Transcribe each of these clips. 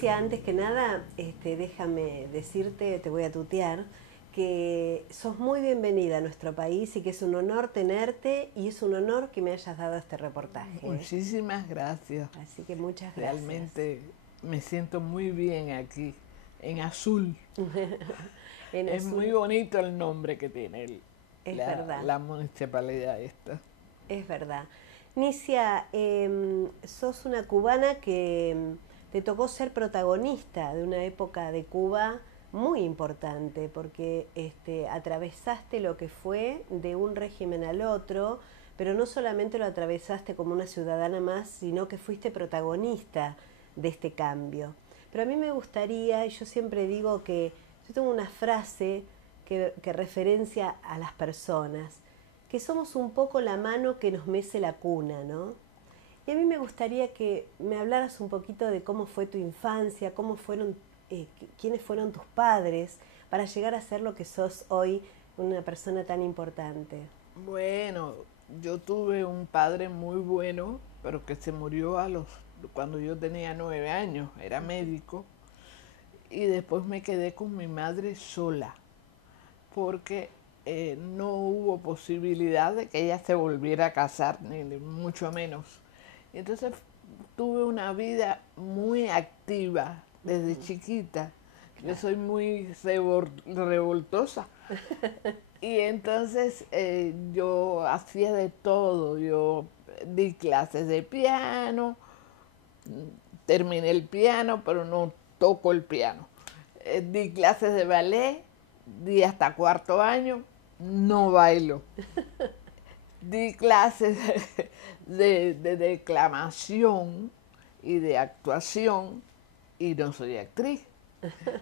Nicia, antes que nada, déjame decirte, te voy a tutear, que sos muy bienvenida a nuestro país y que es un honor tenerte y es un honor que me hayas dado este reportaje. Muchísimas gracias. Así que muchas gracias. Realmente me siento muy bien aquí, en azul. En Es muy azul, bonito el nombre que tiene es verdad, la municipalidad esta. es verdad. Nicia, sos una cubana que te tocó ser protagonista de una época de Cuba muy importante, porque atravesaste lo que fue de un régimen al otro, pero no solamente lo atravesaste como una ciudadana más, sino que fuiste protagonista de este cambio. Pero a mí me gustaría, y yo siempre digo que yo tengo una frase que referencia a las personas, que somos un poco la mano que nos mece la cuna, ¿no? Y a mí me gustaría que me hablaras un poquito de cómo fue tu infancia, cómo fueron, quiénes fueron tus padres para llegar a ser lo que sos hoy, una persona tan importante. Bueno, yo tuve un padre muy bueno, pero que se murió cuando yo tenía 9 años, era médico, y después me quedé con mi madre sola, porque no hubo posibilidad de que ella se volviera a casar, ni mucho menos. Y entonces tuve una vida muy activa desde chiquita. Yo Claro. soy muy revoltosa. Y entonces yo hacía de todo. Yo di clases de piano, terminé el piano, pero no toco el piano. Di clases de ballet, di hasta cuarto año, no bailo. Di clases de declamación y de actuación y no soy actriz.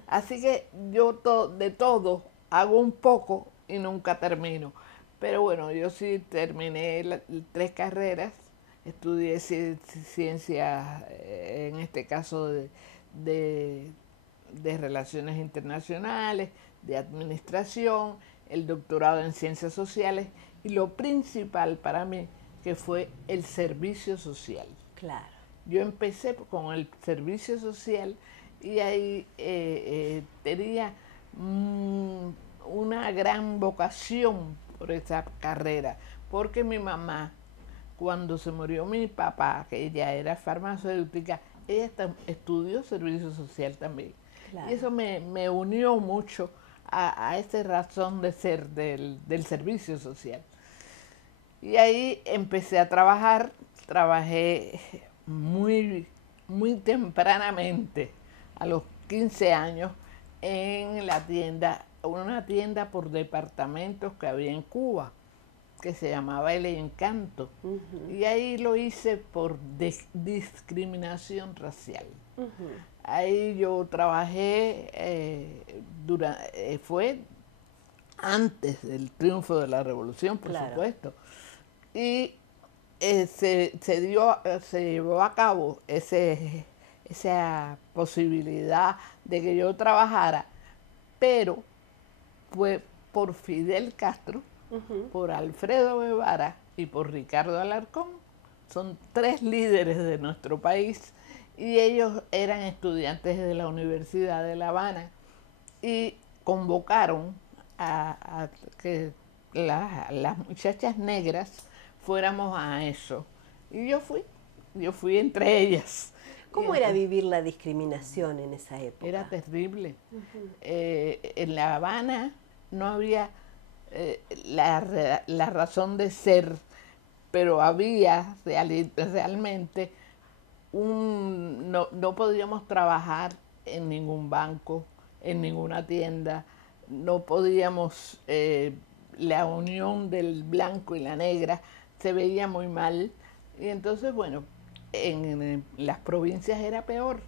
Así que yo de todo hago un poco y nunca termino. Pero bueno, yo sí terminé 3 carreras, estudié ciencias, en este caso de, de relaciones internacionales, de administración, el doctorado en ciencias sociales y lo principal para mí que fue el servicio social. Claro. Yo empecé con el servicio social y ahí tenía una gran vocación por esa carrera, porque mi mamá, cuando se murió mi papá, que ella era farmacéutica, ella estudió servicio social también. Y Claro. eso me unió mucho a esa razón de ser del servicio social. Y ahí empecé a trabajar, trabajé muy, muy tempranamente, a los 15 años, en la tienda, una tienda por departamentos que había en Cuba, que se llamaba El Encanto. Y ahí lo hice por discriminación racial. Ahí yo trabajé, fue antes del triunfo de la revolución, por Claro. supuesto. Y se llevó a cabo esa posibilidad de que yo trabajara, pero fue por Fidel Castro, por Alfredo Guevara y por Ricardo Alarcón. Son 3 líderes de nuestro país y ellos eran estudiantes de la Universidad de La Habana y convocaron a que las muchachas negras fuéramos a eso. Y yo fui entre ellas. Y ¿Cómo era vivir la discriminación en esa era época? terrible. En La Habana no había la razón de ser, pero había realmente no podíamos trabajar en ningún banco, en ninguna tienda, no podíamos, la unión del blanco y la negra se veía muy mal. Y entonces, bueno, en las provincias era peor.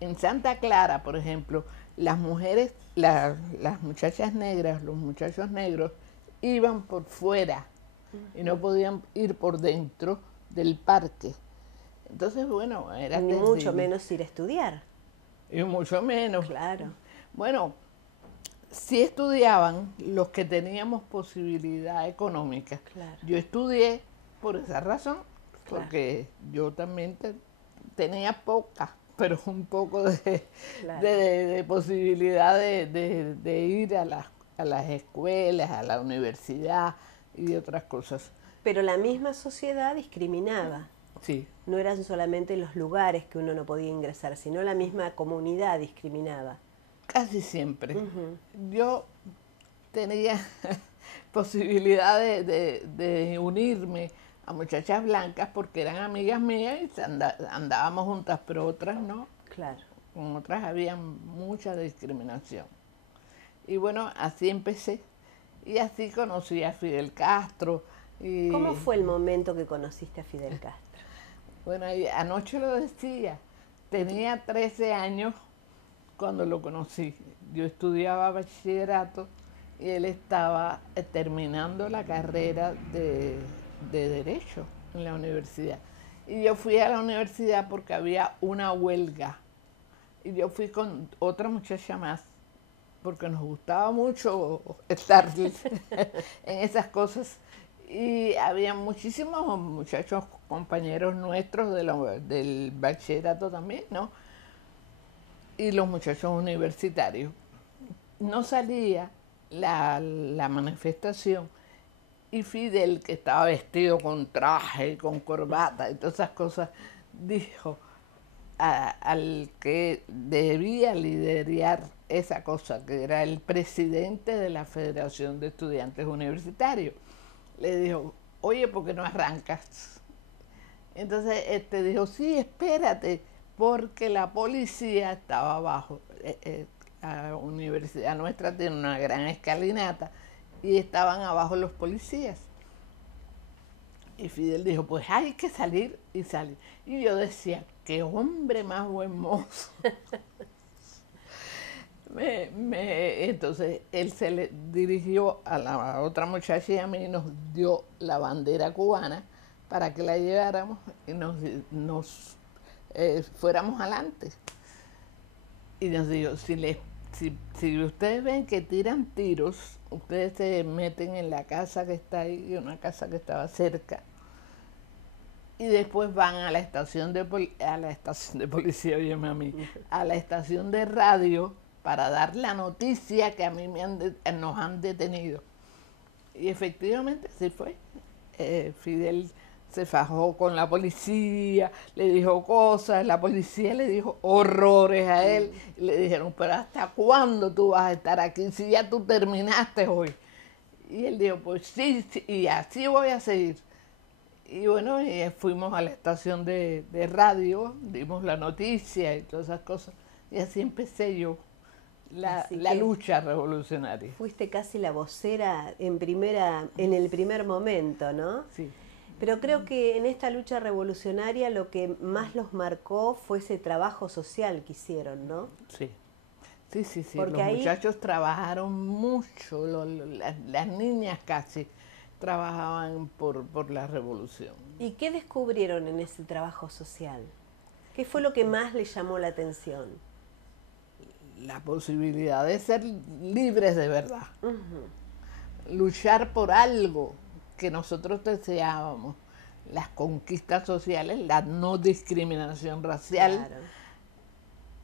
En Santa Clara, por ejemplo, las mujeres, las muchachas negras, los muchachos negros, iban por fuera y no podían ir por dentro del parque. Entonces, bueno, era Ni mucho terrible. menos ir a estudiar. Y mucho menos. Claro. Bueno, sí estudiaban los que teníamos posibilidad económica. Claro. Yo estudié por esa razón, Claro. porque yo también tenía poca. pero un poco de, Claro. de posibilidad de ir a las escuelas, a la universidad y otras cosas. Pero la misma sociedad discriminaba. Sí, No eran solamente los lugares que uno no podía ingresar, sino la misma comunidad discriminaba. casi siempre. Ujú. Yo tenía posibilidad de unirme a muchachas blancas porque eran amigas mías y andábamos juntas, pero otras no. Claro. Con otras había mucha discriminación. Y bueno, así empecé. Y así conocí a Fidel Castro. Y ¿Cómo fue el momento que conociste a Fidel Castro? bueno, y anoche lo decía, tenía 13 años cuando lo conocí. Yo estudiaba bachillerato y él estaba terminando la carrera de Derecho en la universidad. Y yo fui a la universidad porque había una huelga. Y yo fui con otra muchacha más porque nos gustaba mucho estar en esas cosas. Y había muchísimos muchachos, compañeros nuestros del bachillerato también, ¿no? Y los muchachos universitarios. No salía la manifestación y Fidel, que estaba vestido con traje, con corbata y todas esas cosas, dijo al que debía liderar esa cosa, que era el presidente de la Federación de Estudiantes Universitarios, le dijo, oye, ¿por qué no arrancas? Entonces dijo, sí, espérate, porque la policía estaba abajo. La universidad nuestra tiene una gran escalinata y estaban abajo los policías. Y Fidel dijo, pues hay que salir y salir. Y yo decía, qué hombre más buen mozo. Entonces él se le dirigió a la otra muchacha y a mí y nos dio la bandera cubana para que la lleváramos y nos fuéramos adelante. Y nos dijo, si ustedes ven que tiran tiros, ustedes se meten en la casa que está ahí, una casa que estaba cerca, y después van a la estación de policía, óyeme a mí, a la estación de radio para dar la noticia que a mí nos han detenido. Y efectivamente así fue. Fidel se fajó con la policía, le dijo cosas, la policía le dijo horrores a él, y le dijeron, pero ¿hasta cuándo tú vas a estar aquí si ya tú terminaste hoy? Y él dijo, pues sí, sí, y así voy a seguir. Y bueno, fuimos a la estación de radio, dimos la noticia y todas esas cosas, y así empecé yo la lucha revolucionaria. Fuiste casi la vocera en el primer momento, ¿no? Sí. Pero creo que en esta lucha revolucionaria lo que más los marcó fue ese trabajo social que hicieron, ¿no? Sí. Sí, sí, sí. Porque los ahí, muchachos trabajaron mucho, las niñas casi trabajaban por la revolución. ¿y qué descubrieron en ese trabajo social? ¿Qué fue lo que más les llamó la atención? La posibilidad de ser libres de verdad. Luchar por algo que nosotros deseábamos. Las conquistas sociales, la no discriminación racial,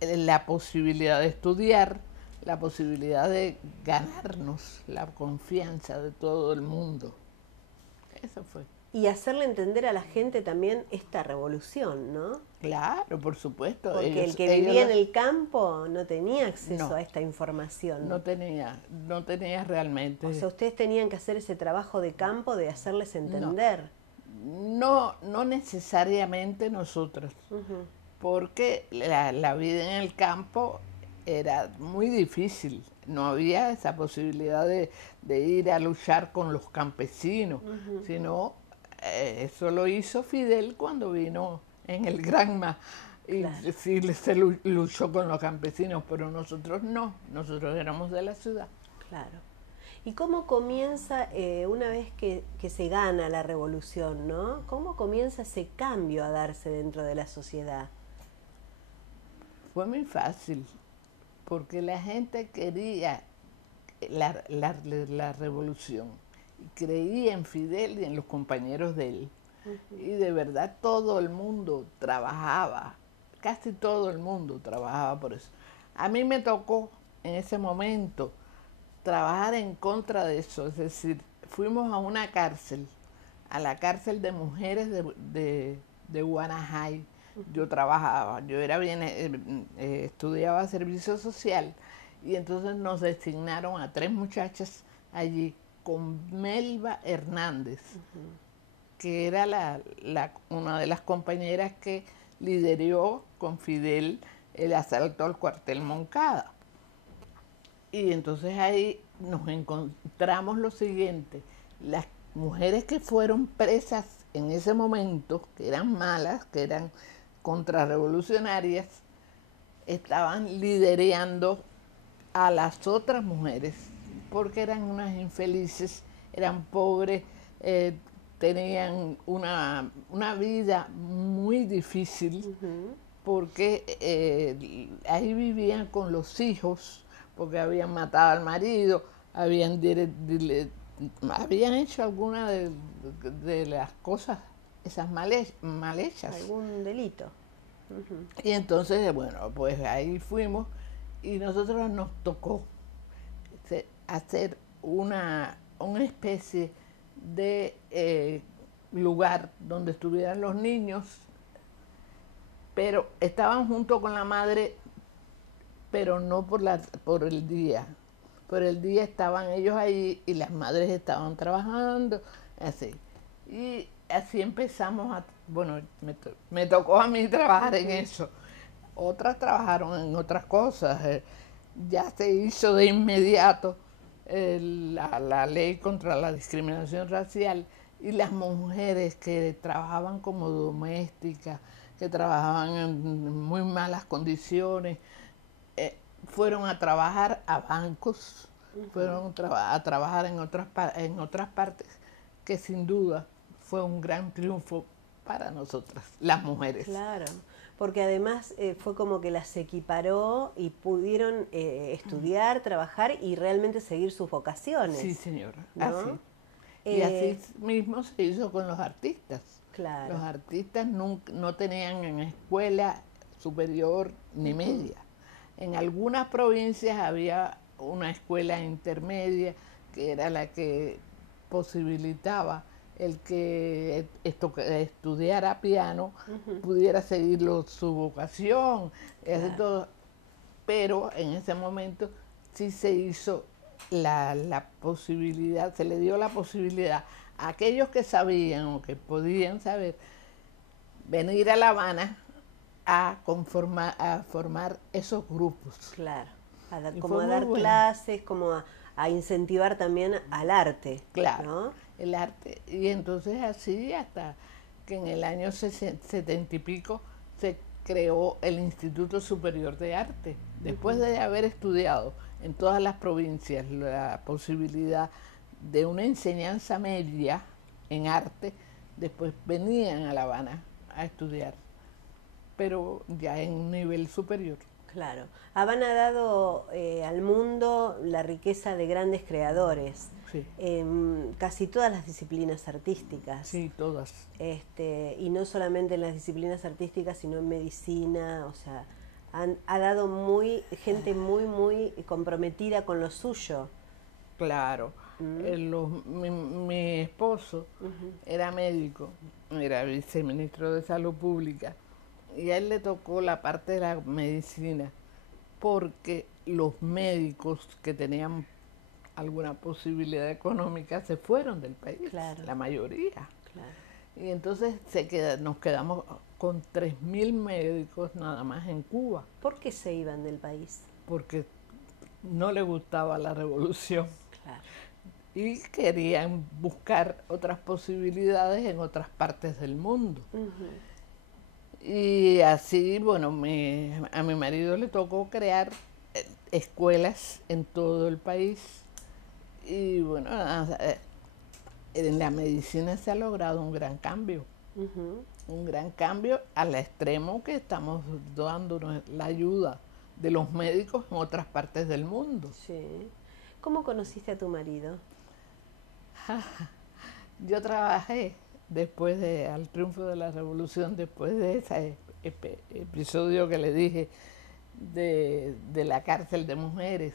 Claro. la posibilidad de estudiar, la posibilidad de ganarnos la confianza de todo el mundo. Eso fue. Y hacerle entender a la gente también esta revolución, ¿no? Claro, por supuesto. Porque el que vivía en el campo no tenía acceso No, a esta información. no tenía realmente. O sea, ustedes tenían que hacer ese trabajo de campo de hacerles entender. No necesariamente nosotros, porque la vida en el campo era muy difícil. No había esa posibilidad de ir a luchar con los campesinos, sino eso lo hizo Fidel cuando vino en el Granma y Claro. sí se luchó con los campesinos, pero nosotros no, nosotros éramos de la ciudad. Claro. ¿Y cómo comienza, una vez que se gana la revolución, ¿no? ¿Cómo comienza ese cambio a darse dentro de la sociedad? Fue muy fácil, porque la gente quería la revolución, y creía en Fidel y en los compañeros de él. Y de verdad todo el mundo trabajaba, casi todo el mundo trabajaba por eso. A mí me tocó en ese momento trabajar en contra de eso, es decir, fuimos a una cárcel, a la cárcel de mujeres de Guanajay. Yo trabajaba, yo era bien, estudiaba servicio social y entonces nos designaron a 3 muchachas allí con Melba Hernández, que era una de las compañeras que lideró con Fidel el asalto al cuartel Moncada. Y entonces ahí nos encontramos lo siguiente: las mujeres que fueron presas en ese momento, que eran malas, que eran contrarrevolucionarias, estaban liderando a las otras mujeres, porque eran unas infelices, eran pobres, tenían una vida muy difícil, porque ahí vivían con los hijos, porque habían matado al marido, habían hecho alguna de las cosas, esas mal hechas. Algún delito. Y entonces, bueno, pues ahí fuimos y nosotros nos tocó hacer una especie de lugar donde estuvieran los niños, pero estaban junto con la madre, pero no por el día. Por el día estaban ellos ahí y las madres estaban trabajando, así. Y así empezamos bueno, me tocó a mí trabajar en eso. Otras trabajaron en otras cosas. Ya se hizo de inmediato la ley contra la discriminación racial, y las mujeres que trabajaban como domésticas, que trabajaban en muy malas condiciones, fueron a trabajar a bancos, fueron a trabajar en otras partes, que sin duda fue un gran triunfo para nosotras, las mujeres. Claro, porque además fue como que las equiparó y pudieron estudiar, trabajar y realmente seguir sus vocaciones. Sí, señora, ¿no? así. Y así mismo se hizo con los artistas. Claro. Los artistas no tenían en escuela superior ni media. En algunas provincias había una escuela intermedia, que era la que posibilitaba el que estudiara piano pudiera seguir su vocación, Claro. todo. Pero en ese momento sí se hizo la posibilidad, se le dio la posibilidad a aquellos que sabían o que podían saber venir a La Habana a formar esos grupos. Claro, Y como fue a muy dar bueno. clases, como a incentivar también al arte. Claro, ¿no? el arte. Y entonces así hasta que en el año 70 y pico se creó el Instituto Superior de Arte. Después de haber estudiado en todas las provincias la posibilidad de una enseñanza media en arte, después venían a La Habana a estudiar, pero ya en un nivel superior. Claro. Habana ha dado al mundo la riqueza de grandes creadores, Sí. en casi todas las disciplinas artísticas. Sí, todas. Y no solamente en las disciplinas artísticas, sino en medicina, o sea, ha dado gente muy comprometida con lo suyo. Claro. Mi esposo era médico, era viceministro de Salud Pública, y a él le tocó la parte de la medicina, porque los médicos que tenían alguna posibilidad económica se fueron del país, Claro. la mayoría. Claro. Y entonces nos quedamos con 3.000 médicos nada más en Cuba, ¿Por qué se iban del país? porque no les gustaba la revolución. Claro. Y querían buscar otras posibilidades en otras partes del mundo. Y así, bueno, a mi marido le tocó crear escuelas en todo el país. Y bueno, en la medicina se ha logrado un gran cambio. Un gran cambio al extremo que estamos dándonos la ayuda de los médicos en otras partes del mundo. Sí. ¿Cómo conociste a tu marido? Yo trabajé al triunfo de la revolución, después de episodio que le dije de la cárcel de mujeres,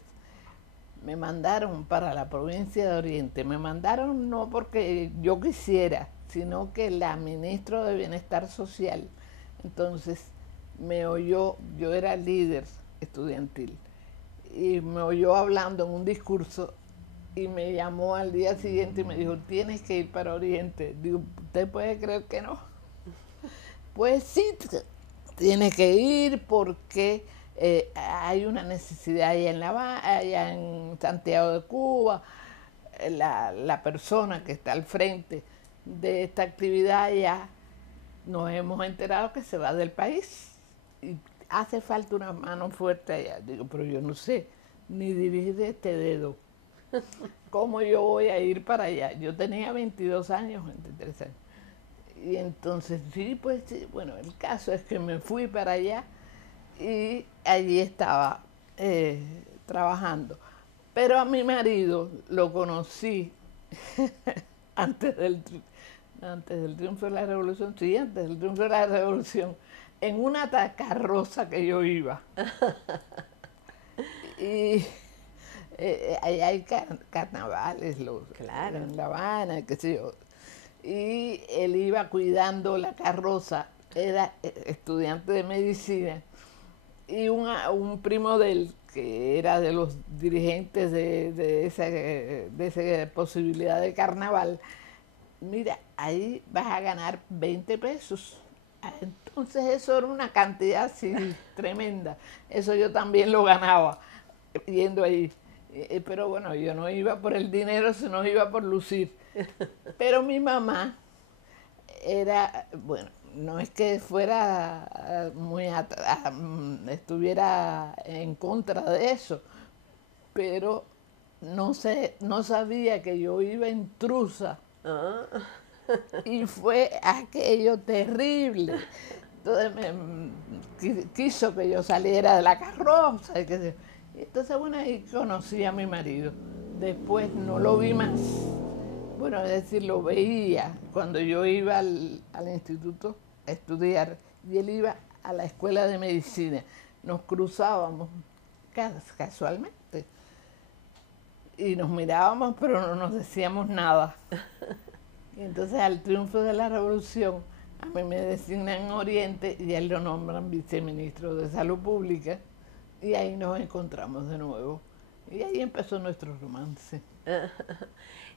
me mandaron para la provincia de Oriente. Me mandaron no porque yo quisiera, sino que la ministra de Bienestar Social, entonces me oyó, yo era líder estudiantil, y me oyó hablando en un discurso y me llamó al día siguiente y me dijo, tienes que ir para Oriente. Digo, ¿usted puede creer que no? Pues sí, tienes que ir porque hay una necesidad allá en Santiago de Cuba. La persona que está al frente de esta actividad ya nos hemos enterado que se va del país y hace falta una mano fuerte allá. Digo, pero yo no sé ni dirigir este dedo. ¿Cómo yo voy a ir para allá? Yo tenía 22 años, 23 años. Y entonces, sí, pues sí, bueno, el caso es que me fui para allá y allí estaba trabajando. Pero a mi marido lo conocí antes del triunfo de la revolución, sí, antes del triunfo de la revolución, en una carroza que yo iba. Y allá hay carnavales Claro. en La Habana, qué sé yo. Y él iba cuidando la carroza, era estudiante de medicina, y un primo de él, que era de los dirigentes de esa posibilidad de carnaval, mira, ahí vas a ganar 20 pesos. Entonces eso era una cantidad así tremenda. Eso yo también lo ganaba yendo ahí. Pero bueno, yo no iba por el dinero, sino iba por lucir. Pero mi mamá era, bueno, no es que fuera estuviera en contra de eso, pero no sabía que yo iba intrusa. Ah. Y fue aquello terrible. Entonces quiso que yo saliera de la carroza. Entonces, bueno, ahí conocí a mi marido. Después no lo vi más. Bueno, es decir, lo veía cuando yo iba al instituto a estudiar y él iba a la escuela de medicina. Nos cruzábamos casualmente y nos mirábamos, pero no nos decíamos nada. Y entonces al triunfo de la revolución, a mí me designan en Oriente y a él lo nombran viceministro de Salud Pública y ahí nos encontramos de nuevo. Y ahí empezó nuestro romance.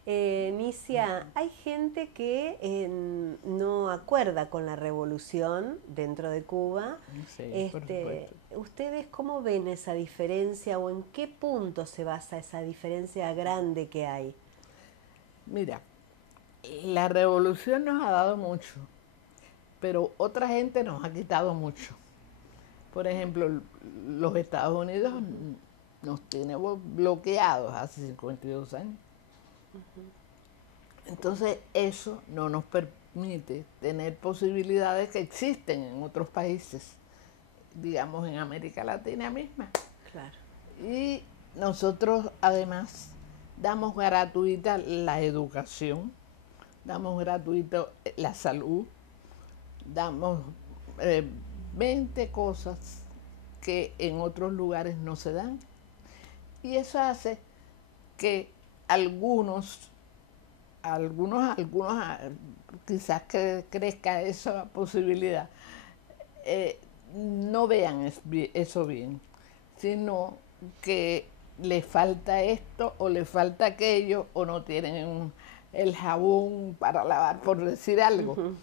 Nicia, hay gente que no acuerda con la revolución dentro de Cuba. Sí, por supuesto. ¿Ustedes cómo ven esa diferencia o en qué punto se basa esa diferencia grande que hay? Mira, la revolución nos ha dado mucho, pero otra gente nos ha quitado mucho. Por ejemplo, los Estados Unidos nos tiene bloqueados hace 52 años. Entonces eso no nos permite tener posibilidades que existen en otros países, digamos en América Latina misma. Claro. Y nosotros además damos gratuita la educación, damos gratuito la salud, damos 20 cosas que en otros lugares no se dan. Y eso hace que algunos quizás que crezca esa posibilidad, no vean eso bien, sino que les falta esto o les falta aquello o no tienen el jabón para lavar, por decir algo,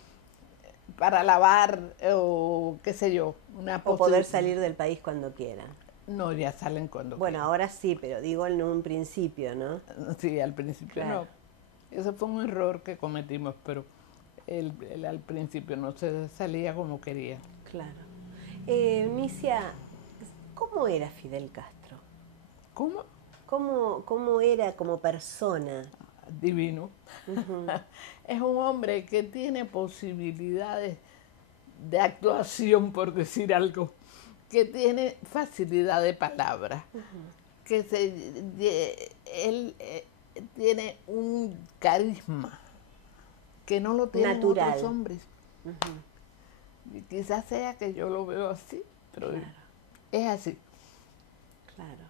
para lavar o qué sé yo. O poder salir del país cuando quieran. No, ya salen cuando Bueno, quieran. ahora sí, pero digo en un principio, ¿no? Sí, al principio Claro. no. Eso fue un error que cometimos, pero al principio no se salía como quería. Claro. Nicia, ¿cómo era Fidel Castro? ¿Cómo? ¿Cómo era como persona? Divino. Es un hombre que tiene posibilidades de actuación, por decir algo, que tiene facilidad de palabra, que él tiene un carisma que no lo tienen Natural. otros hombres. Y quizás sea que yo lo veo así, pero Claro. es así. Claro.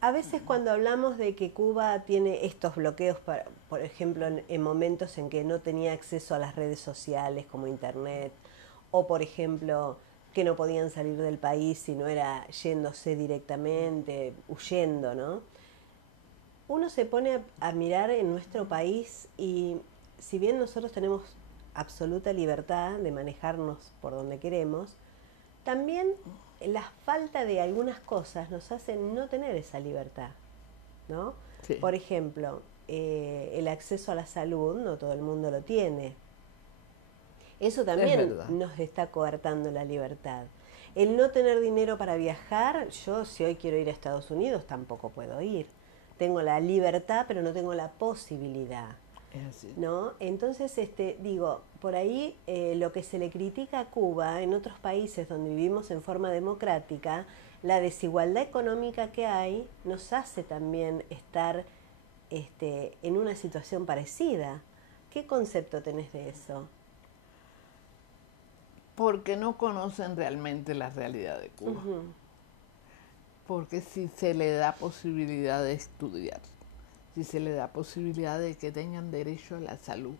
A veces cuando hablamos de que Cuba tiene estos bloqueos, por ejemplo, en momentos en que no tenía acceso a las redes sociales como Internet, o por ejemplo, que no podían salir del país si no era yéndose directamente, huyendo, ¿no? Uno se pone a mirar en nuestro país y si bien nosotros tenemos absoluta libertad de manejarnos por donde queremos, también la falta de algunas cosas nos hace no tener esa libertad, ¿no? Sí, Por ejemplo, el acceso a la salud, no todo el mundo lo tiene. Eso es también verdad. nos está coartando la libertad. El no tener dinero para viajar, yo si hoy quiero ir a Estados Unidos tampoco puedo ir. Tengo la libertad, pero no tengo la posibilidad. Es así. ¿No? Entonces, digo, por ahí lo que se le critica a Cuba, en otros países donde vivimos en forma democrática, la desigualdad económica que hay nos hace también estar en una situación parecida. ¿Qué concepto tenés de eso? Porque no conocen realmente la realidad de Cuba. Ujú. Porque si se le da posibilidad de estudiar, si se le da posibilidad de que tengan derecho a la salud,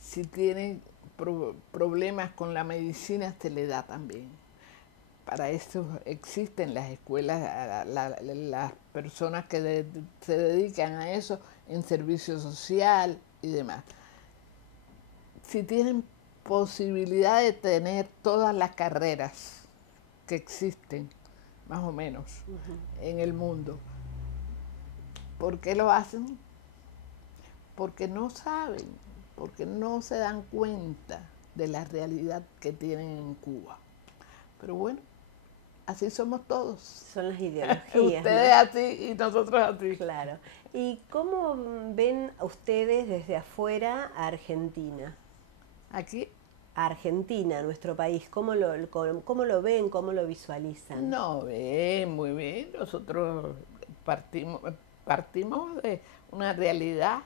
si tienen problemas con la medicina, se le da también. Para eso existen las escuelas, las personas que se dedican a eso en servicio social y demás. Si tienen posibilidad de tener todas las carreras que existen, más o menos, en el mundo, ¿por qué lo hacen? Porque no saben, porque no se dan cuenta de la realidad que tienen en Cuba. Pero bueno, así somos todos. Son las ideologías, Ustedes ¿no? así y nosotros así. Claro. ¿Y cómo ven ustedes desde afuera a Argentina? Aquí A Argentina, nuestro país, cómo lo ven, cómo lo visualizan? no, bien, muy bien. Nosotros partimos, partimos de una realidad.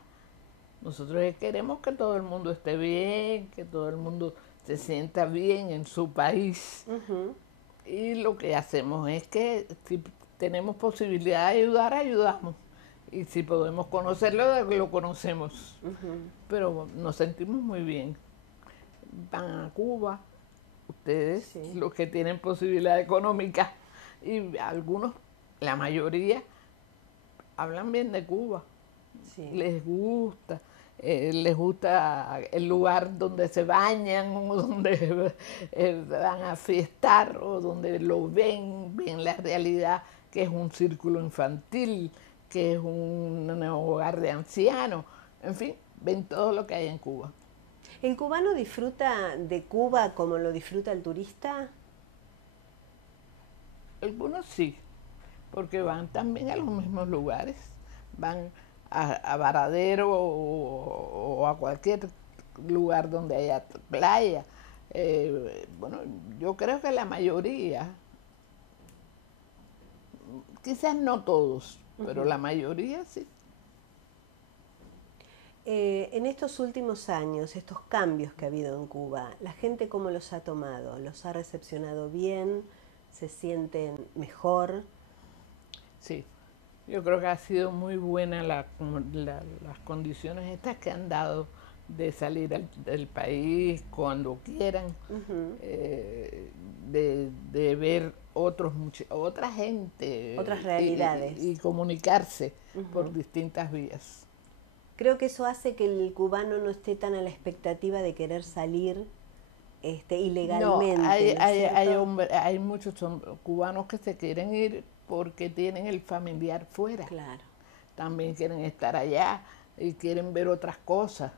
Nosotros queremos que todo el mundo esté bien, que todo el mundo se sienta bien en su país. Ujú. Y lo que hacemos es que si tenemos posibilidad de ayudar, ayudamos. Y si podemos conocerlo, lo conocemos. Pero nos sentimos muy bien. Van a Cuba, ustedes, Sí, los que tienen posibilidad económica, y algunos, la mayoría, hablan bien de Cuba. sí. Les gusta el lugar donde se bañan, o donde van a fiestar, o donde lo ven la realidad, que es un círculo infantil, que es un hogar de ancianos, en fin, ven todo lo que hay en Cuba. ¿El cubano disfruta de Cuba como lo disfruta el turista? Algunos sí, porque van también a los mismos lugares, van a Varadero o a cualquier lugar donde haya playa. Bueno, yo creo que la mayoría, quizás no todos, pero la mayoría sí. En estos últimos años, estos cambios que ha habido en Cuba, ¿la gente cómo los ha tomado? ¿Los ha recepcionado bien? ¿Se sienten mejor? Sí, yo creo que ha sido muy buena las condiciones estas que han dado de salir del país cuando quieran, Ujú. de ver otra gente Otras realidades. y comunicarse por distintas vías. Creo que eso hace que el cubano no esté tan a la expectativa de querer salir No, ilegalmente, ¿no es cierto? hay muchos cubanos que se quieren ir porque tienen el familiar fuera. Claro. También quieren estar allá y quieren ver otras cosas.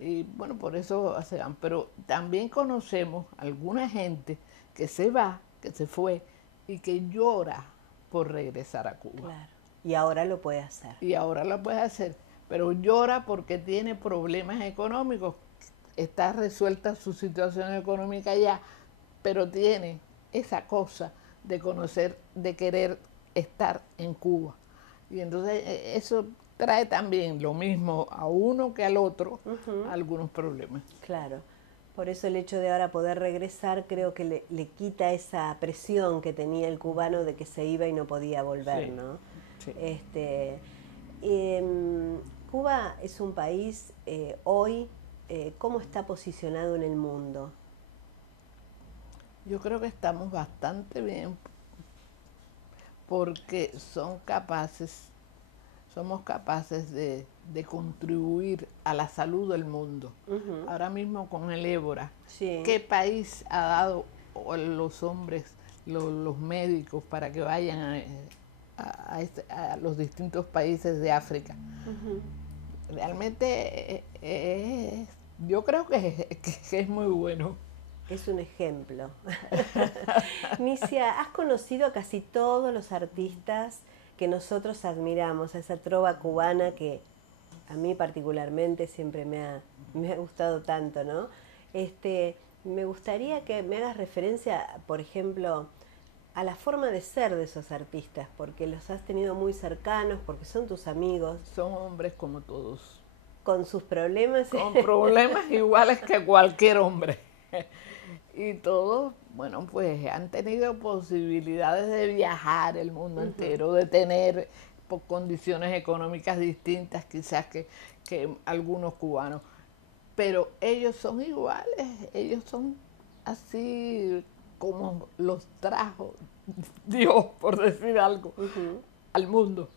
Y bueno, por eso se van. Pero también conocemos alguna gente que se va, que se fue y que llora por regresar a Cuba. Claro. Y ahora lo puede hacer. Y ahora lo puede hacer, pero llora porque tiene problemas económicos. Está resuelta su situación económica ya, pero tiene esa cosa de conocer, de querer estar en Cuba. Y entonces eso trae también lo mismo a uno que al otro algunos problemas. Claro. Por eso el hecho de ahora poder regresar creo que le quita esa presión que tenía el cubano de que se iba y no podía volver, Sí, ¿no? sí. Este, em, Cuba es un país hoy, ¿cómo está posicionado en el mundo? Yo creo que estamos bastante bien porque somos capaces de contribuir a la salud del mundo. Ujú. Ahora mismo con el ébola, Sí, ¿qué país ha dado los hombres, los médicos para que vayan a los distintos países de África? ujú. Realmente yo creo que es muy bueno. Es un ejemplo. Nicia, has conocido a casi todos los artistas que nosotros admiramos, a esa trova cubana que a mí particularmente siempre me ha gustado tanto, ¿no? Me gustaría que me hagas referencia, por ejemplo, a la forma de ser de esos artistas, porque los has tenido muy cercanos, porque son tus amigos, Son hombres como todos, con sus problemas. con problemas iguales que cualquier hombre. Y todos, bueno, pues han tenido posibilidades de viajar el mundo entero, de tener condiciones económicas distintas quizás que algunos cubanos. Pero ellos son iguales, ellos son así como los trajo Dios, por decir algo, Ujú, al mundo.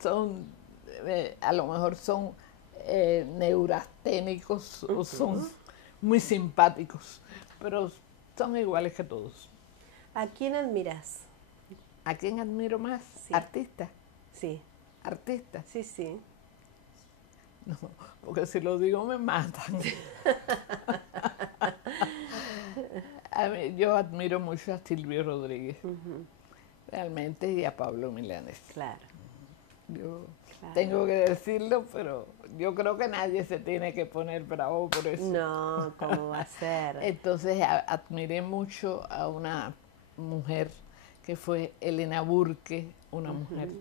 Son, a lo mejor son neurasténicos o son ujú. muy simpáticos, pero son iguales que todos. ¿A quién admiras? ¿A quién admiro más? Sí, Artistas, sí, artistas. sí, sí. No, porque si lo digo me matan. Yo admiro mucho a Silvio Rodríguez, Ujú. realmente, y a Pablo Milanés. Claro, Yo claro. tengo que decirlo, pero yo creo que nadie se tiene que poner bravo por eso. No, ¿cómo va a ser? Entonces admiré mucho a una mujer que fue Elena Burke, una mujer Ujú,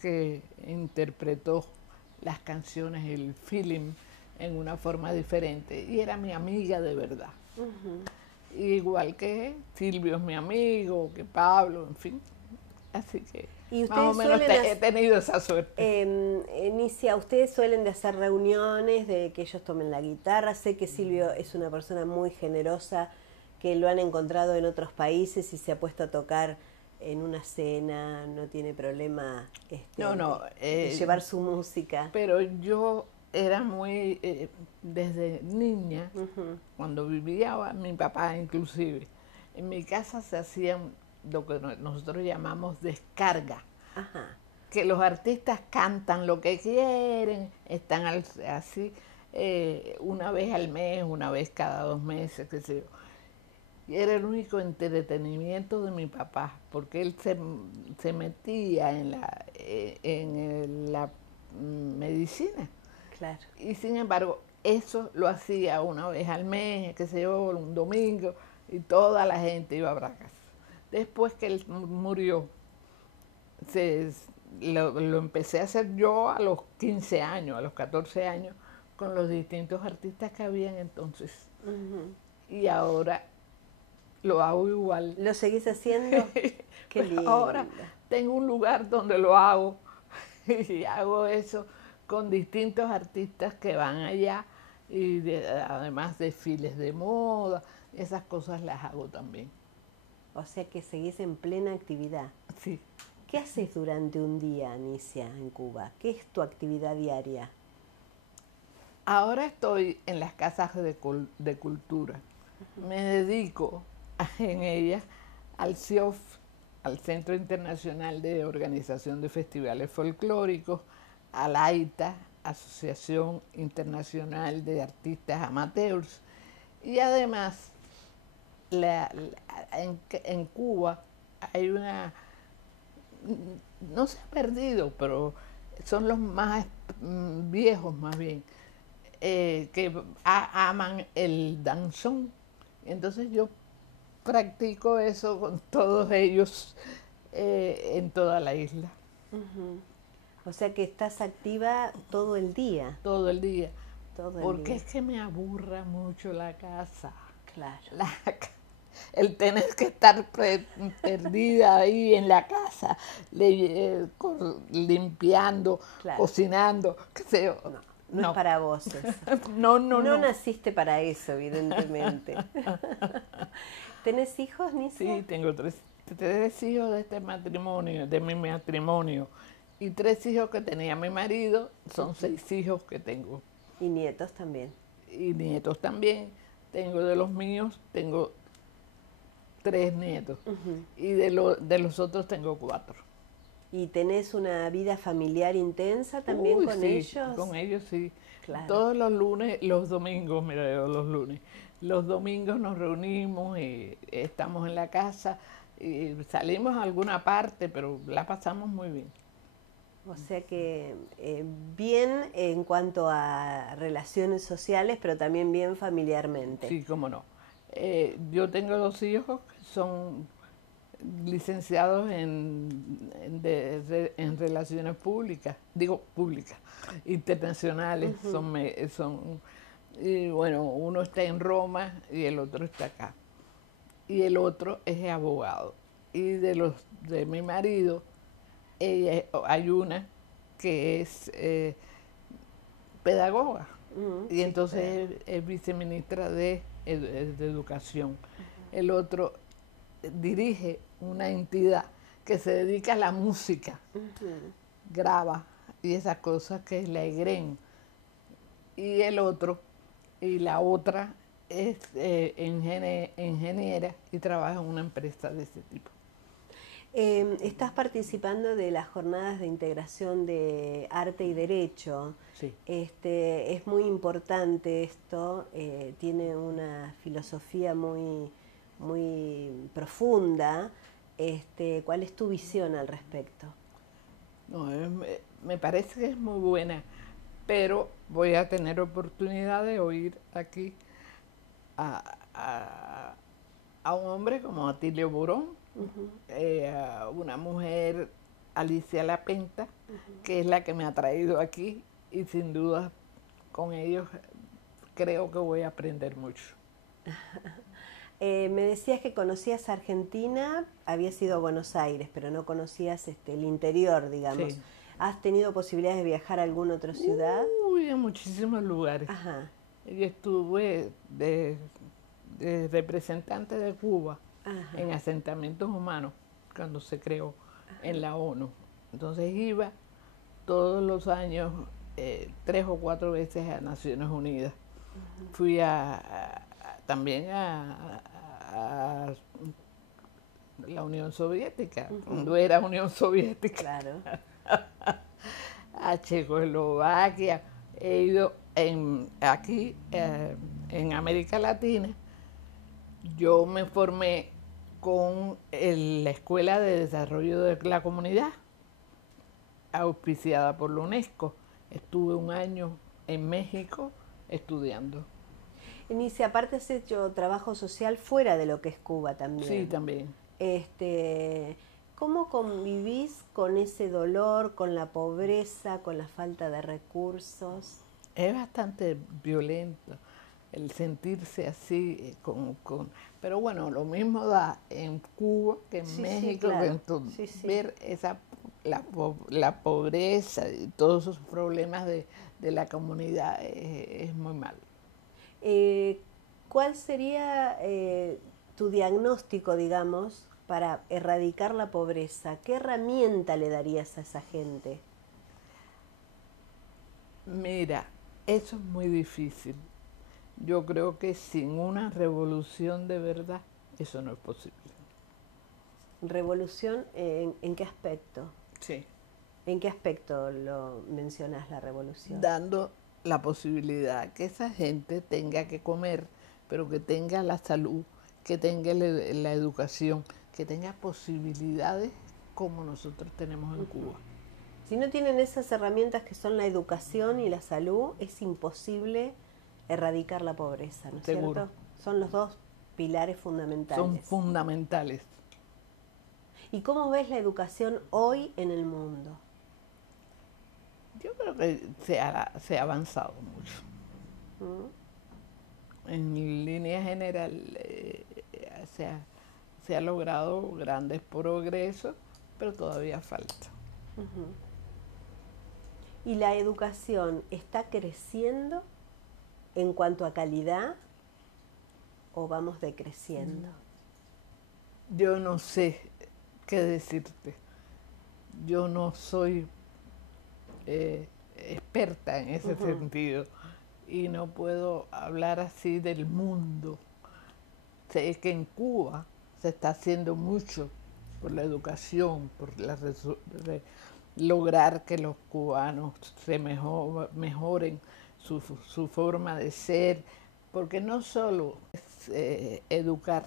que interpretó las canciones, el feeling en una forma diferente y era mi amiga de verdad. ujú. Igual que Silvio es mi amigo, que Pablo, en fin. Así que Y más o ustedes menos suelen he tenido esa suerte. Inicia, ustedes suelen de hacer reuniones, de que ellos tomen la guitarra. Sé que Silvio es una persona muy generosa, que lo han encontrado en otros países y se ha puesto a tocar en una cena, no tiene problema No, no, de llevar su música. pero yo era muy, desde niña, Ujú. cuando vivía mi papá inclusive, en mi casa se hacían lo que nosotros llamamos descarga, Ajá, que los artistas cantan lo que quieren, están así una vez al mes, una vez cada 2 meses, qué sé yo. Y era el único entretenimiento de mi papá, porque él se metía en la medicina. claro. Y sin embargo, eso lo hacía una vez al mes, qué sé yo, un domingo, y toda la gente iba a Bracas. Después que él murió, se, lo empecé a hacer yo a los 15 años, a los 14 años, con los distintos artistas que habían entonces. Ujú. Y ahora lo hago igual. ¿Lo seguís haciendo? Qué Pero ahora lindo. tengo un lugar donde lo hago y hago eso con distintos artistas que van allá y además desfiles de moda, esas cosas las hago también. O sea que seguís en plena actividad. Sí. ¿Qué haces durante un día, Anicia, en Cuba? ¿Qué es tu actividad diaria? Ahora estoy en las casas de cultura. Me dedico en ellas al CIOF, al Centro Internacional de Organización de Festivales Folclóricos, a la AITA, Asociación Internacional de Artistas Amateurs, y además en Cuba hay una, no se ha perdido, pero son los más viejos más bien, que aman el danzón. Entonces yo practico eso con todos ellos en toda la isla, Ujú. O sea que estás activa todo el día. todo el día. todo el Porque día. es que me aburra mucho la casa. Claro. El tener que estar perdida ahí en la casa, limpiando, Claro. cocinando, qué sé yo. No es para vos eso. No. No naciste para eso, evidentemente. ¿Tenés hijos, Nicia? Sí, tengo tres hijos de este matrimonio, de mi matrimonio, y 3 hijos que tenía mi marido, son 6 hijos que tengo. Y nietos también. Y nietos también. Tengo de los míos, tengo 3 nietos. Y de los otros tengo 4. ¿Y tenés una vida familiar intensa también Uy, con sí, ellos? con ellos sí. Claro. Todos los lunes, los domingos, mira, yo los lunes. Los domingos nos reunimos y estamos en la casa y salimos a alguna parte, pero la pasamos muy bien. O sea que bien en cuanto a relaciones sociales, pero también bien familiarmente. Sí, cómo no. Yo tengo 2 hijos que son licenciados en relaciones públicas, internacionales. Y bueno, uno está en Roma y el otro está acá. Y el otro es abogado. Y de mi marido, hay una que es pedagoga. Y Sí, entonces es viceministra de Educación. El otro dirige una entidad que se dedica a la música, graba y esas cosas, que es la EGREN. Y la otra es ingeniera y trabaja en una empresa de ese tipo. Estás participando de las jornadas de integración de arte y derecho. Sí. Es muy importante esto, tiene una filosofía muy profunda. ¿Cuál es tu visión al respecto? No, me parece que es muy buena, pero voy a tener oportunidad de oír aquí a un hombre como Atilio Borón, a una mujer, Alicia Lapenta, que es la que me ha traído aquí, y sin duda con ellos creo que voy a aprender mucho. Me decías que conocías Argentina, habías ido a Buenos Aires, pero no conocías el interior, digamos. Sí. ¿Has tenido posibilidades de viajar a alguna otra ciudad? Uy, en muchísimos lugares. Ajá. Yo estuve de representante de Cuba en asentamientos humanos cuando se creó en la ONU. Entonces iba todos los años 3 o 4 veces a Naciones Unidas. Fui también a la Unión Soviética, cuando era Unión Soviética. Claro. A Checoslovaquia. He ido aquí en América Latina. Yo me formé con la Escuela de Desarrollo de la Comunidad, auspiciada por la UNESCO. Estuve 1 año en México estudiando. Inicia, aparte has hecho trabajo social fuera de lo que es Cuba también. Sí, también. ¿Cómo convivís con ese dolor, con la pobreza, con la falta de recursos? Es bastante violento el sentirse así, pero bueno, lo mismo da en Cuba que en México, claro. que en todo. Ver la pobreza y todos esos problemas de la comunidad es muy malo. ¿Cuál sería tu diagnóstico, digamos, para erradicar la pobreza? ¿Qué herramienta le darías a esa gente? Mira, eso es muy difícil. Yo creo que sin una revolución de verdad, eso no es posible. ¿Revolución en qué aspecto? Sí. ¿En qué aspecto lo mencionas la revolución? Dando la posibilidad que esa gente tenga que comer, pero que tenga la salud, que tenga la educación, que tenga posibilidades como nosotros tenemos en Cuba. Si no tienen esas herramientas que son la educación y la salud, es imposible erradicar la pobreza, ¿no es cierto? Son los dos pilares fundamentales. Son fundamentales. ¿Y cómo ves la educación hoy en el mundo? Yo creo que se ha avanzado mucho. En línea general se ha logrado grandes progresos, pero todavía falta. ¿Y la educación está creciendo en cuanto a calidad o vamos decreciendo? Yo no sé qué decirte. Yo no soy experta en ese sentido y no puedo hablar así del mundo. Sé que en Cuba se está haciendo mucho por la educación, por lograr que los cubanos se mejoren su forma de ser, porque no solo es educar,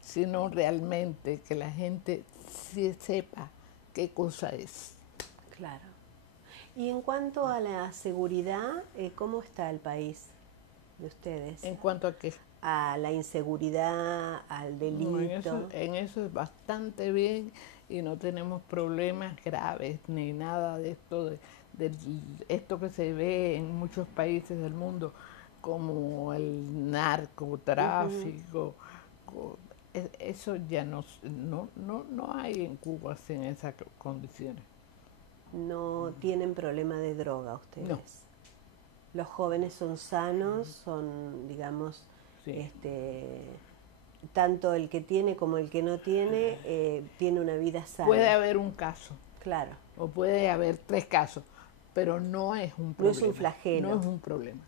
sino realmente que la gente sí sepa qué cosa es. Claro. Y en cuanto a la seguridad, ¿cómo está el país de ustedes? ¿En cuanto a qué? A la inseguridad, al delito. No, en eso es bastante bien y no tenemos problemas graves ni nada de esto, de esto que se ve en muchos países del mundo, como el narcotráfico. Eso ya no hay en Cuba en esas condiciones. No tienen problema de droga ustedes. No. Los jóvenes son sanos, son, digamos, Sí. Tanto el que tiene como el que no tiene, tiene una vida sana. Puede haber un caso. Claro. O puede haber 3 casos, pero no es un problema. No es un flagelo. No es un problema.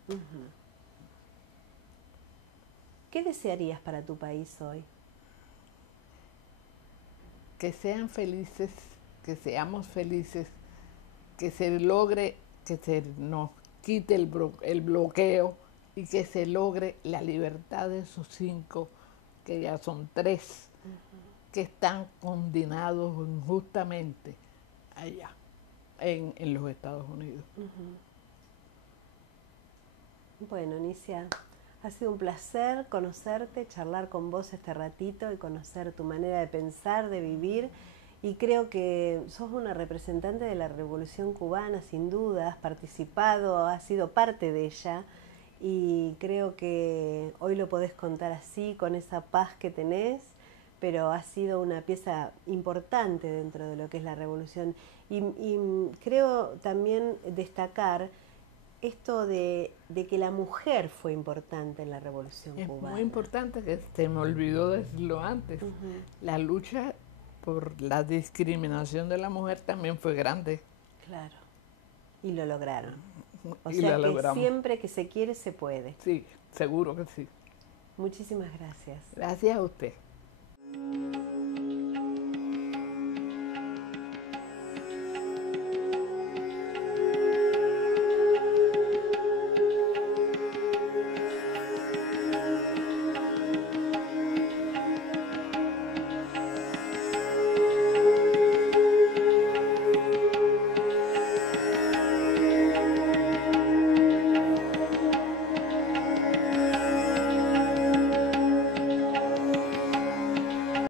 ¿Qué desearías para tu país hoy? Que sean felices, que seamos felices, que se logre, que se nos quite el bloqueo y que se logre la libertad de esos 5, que ya son 3, que están condenados injustamente allá, en los Estados Unidos. Bueno, Nicia, ha sido un placer conocerte, charlar con vos este ratito y conocer tu manera de pensar, de vivir. Y creo que sos una representante de la Revolución Cubana, sin duda, has participado, has sido parte de ella. Y creo que hoy lo podés contar así, con esa paz que tenés, pero has sido una pieza importante dentro de lo que es la revolución. Y creo también destacar esto de que la mujer fue importante en la Revolución Cubana. Es muy importante, que se me olvidó decirlo antes. La lucha por la discriminación de la mujer también fue grande. Claro, y lo lograron. O y sea la que logramos. Siempre que se quiere, se puede. Sí, seguro que sí. Muchísimas gracias. Gracias a usted.